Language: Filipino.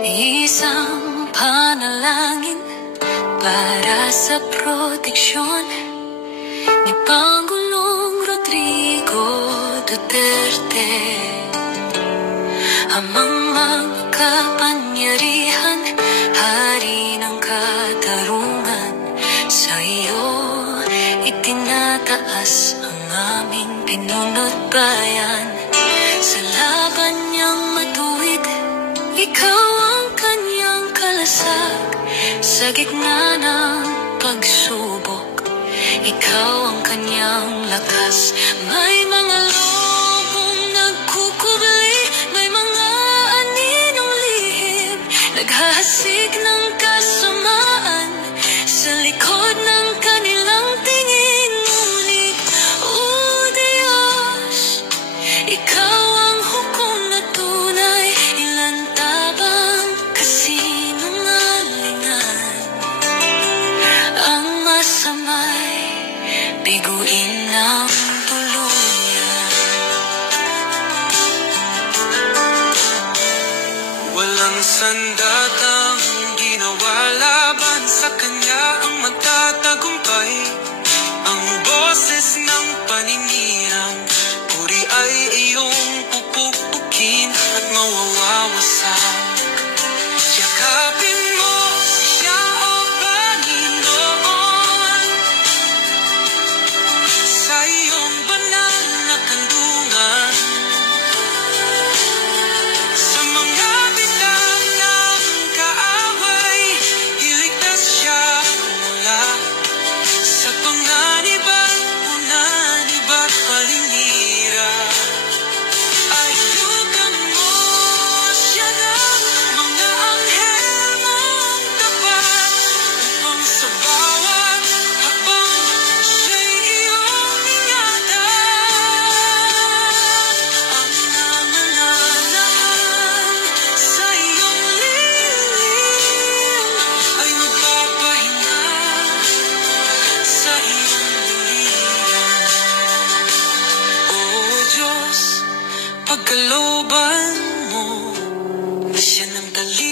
Isang panalangin para sa proteksyon ni Pangulong Rodrigo Duterte, amang makapangyarihan, hari ng katarungan. Sa iyo itinataas ang aming pinunot bayan. Sa laban niyang matuwid, ikaw ang kanyang kalasag. Sa gitna ng pagsubok, ikaw ang kanyang lakas. May mga lobong nagkukubli, may mga aninong lihim, naghahasik ng kasamaan sa likod ng kanilang tingin. Ngunit, O Diyos, ikaw ang hukom na tunay. Ilan tabang kasinungalingan ang masamay, biguin ng tuluyan. Walang sandatang ginawa laban sa kanya ang magtatagumpay. Ang boses ng paninirang puri ay iyong pupukpukin at mawawawasak. Yakapin mo siya, O Panginoon, sa iyong banal na kandungan. Sa mga biglang ng kaaway, iligtas siya mula sa panganib at unanib at palinira. Ayugan mo siya ng mga anghel mong tapat, upang sa bawat hakbang siya'y iyong ingatan. Ang namalalaan sa iyong lilim ay magpapahinga sa iyong duligan. O Diyos, pagkalooban mo siya ng talino